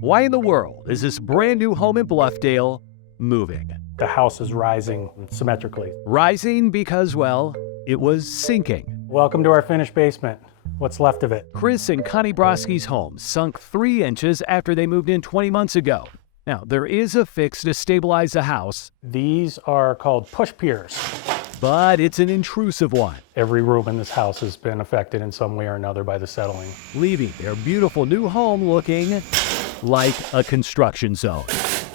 Why in the world is this brand new home in Bluffdale moving? The house is rising symmetrically. Rising because, well, it was sinking. Welcome to our finished basement. What's left of it? Chris and Connie Broski's home sunk 3 inches after they moved in 20 months ago. Now, there is a fix to stabilize the house. These are called push piers. But it's an intrusive one. Every room in this house has been affected in some way or another by the settling. Leaving their beautiful new home looking like a construction zone.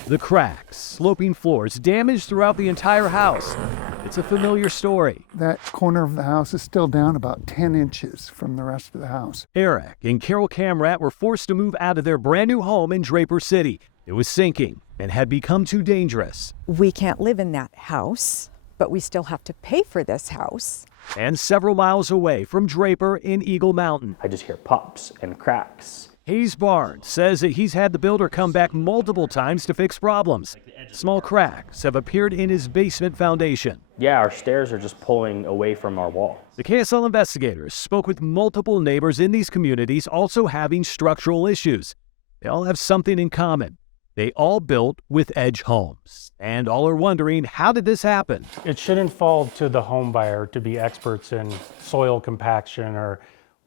The cracks, sloping floors, damage throughout the entire house. It's a familiar story. That corner of the house is still down about 10 inches from the rest of the house. Eric and Carol Camrat were forced to move out of their brand new home in Draper City. It was sinking and had become too dangerous. We can't live in that house, but we still have to pay for this house. And several miles away from Draper in Eagle Mountain, I just hear pops and cracks. Hayes Barnes says that he's had the builder come back multiple times to fix problems. Small cracks have appeared in his basement foundation. Yeah, our stairs are just pulling away from our wall. The KSL investigators spoke with multiple neighbors in these communities also having structural issues. They all have something in common. They all built with Edge Homes. And all are wondering, how did this happen? It shouldn't fall to the home buyer to be experts in soil compaction or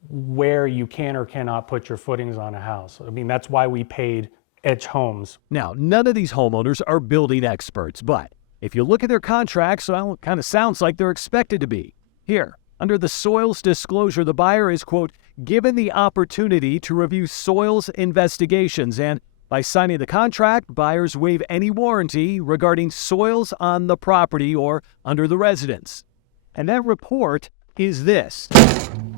where you can or cannot put your footings on a house. I mean, that's why we paid Edge Homes. Now, none of these homeowners are building experts, but if you look at their contracts, well, it kind of sounds like they're expected to be. Here, under the soils disclosure, the buyer is, quote, given the opportunity to review soils investigations, and by signing the contract, buyers waive any warranty regarding soils on the property or under the residence. And that report is this.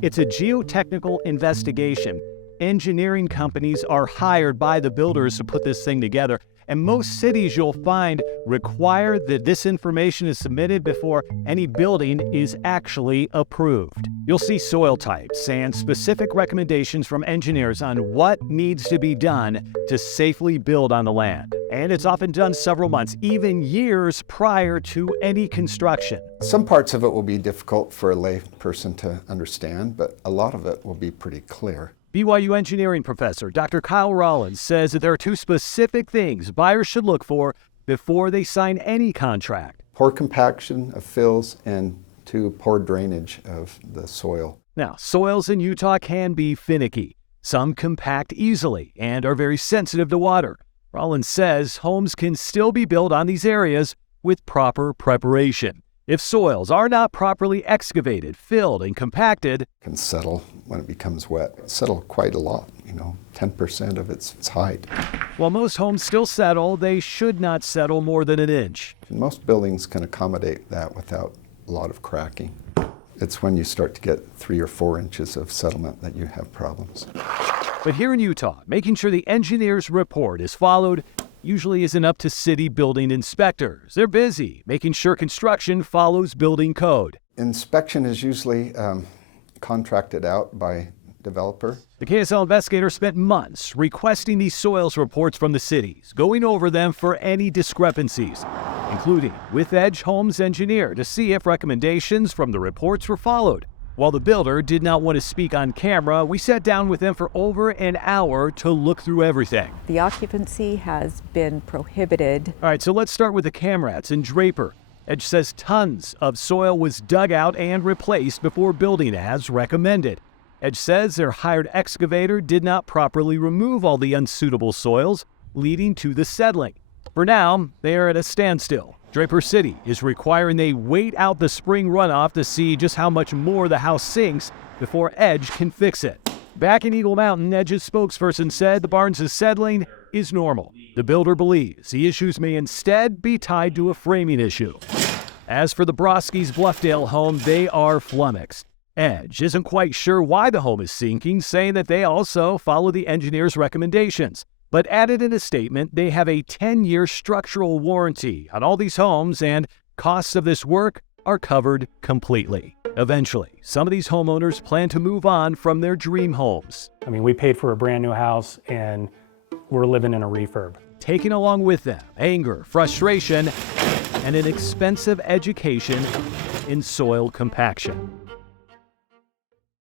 It's a geotechnical investigation. Engineering companies are hired by the builders to put this thing together, and most cities you'll find require that this information is submitted before any building is actually approved. You'll see soil types and specific recommendations from engineers on what needs to be done to safely build on the land. And it's often done several months, even years prior to any construction. Some parts of it will be difficult for a lay person to understand, but a lot of it will be pretty clear. BYU engineering professor Dr. Kyle Rollins says that there are 2 specific things buyers should look for before they sign any contract. Poor compaction of fills and 2, poor drainage of the soil. Now, soils in Utah can be finicky. Some compact easily and are very sensitive to water. Rollins says homes can still be built on these areas with proper preparation. If soils are not properly excavated, filled, and compacted, It can settle when it becomes wet. Settle quite a lot, 10% of its height. while most homes still settle, they should not settle more than an inch. And most buildings can accommodate that without a lot of cracking. It's when you start to get 3 or 4 inches of settlement that you have problems. But here in Utah, making sure the engineer's report is followed usually isn't up to city building inspectors. They're busy making sure construction follows building code. Inspection is usually contracted out by developer. The KSL investigator spent months requesting these soils reports from the cities, going over them for any discrepancies, including with Edge Homes engineer to see if recommendations from the reports were followed. While the builder did not want to speak on camera, we sat down with them for over an hour to look through everything. The occupancy has been prohibited. All right, so let's start with the Camrats in Draper. Edge says tons of soil was dug out and replaced before building as recommended. Edge says their hired excavator did not properly remove all the unsuitable soils, leading to the settling. For now, they are at a standstill. Draper City is requiring they wait out the spring runoff to see just how much more the house sinks before Edge can fix it. Back in Eagle Mountain, Edge's spokesperson said the Barnes' settling is normal. The builder believes the issues may instead be tied to a framing issue. As for the Broskis' Bluffdale home, they are flummoxed. Edge isn't quite sure why the home is sinking, saying that they also follow the engineer's recommendations, but added in a statement they have a 10-year structural warranty on all these homes and costs of this work are covered completely. Eventually, some of these homeowners plan to move on from their dream homes. I mean, we paid for a brand new house and we're living in a refurb. Taking along with them anger, frustration, and an expensive education in soil compaction.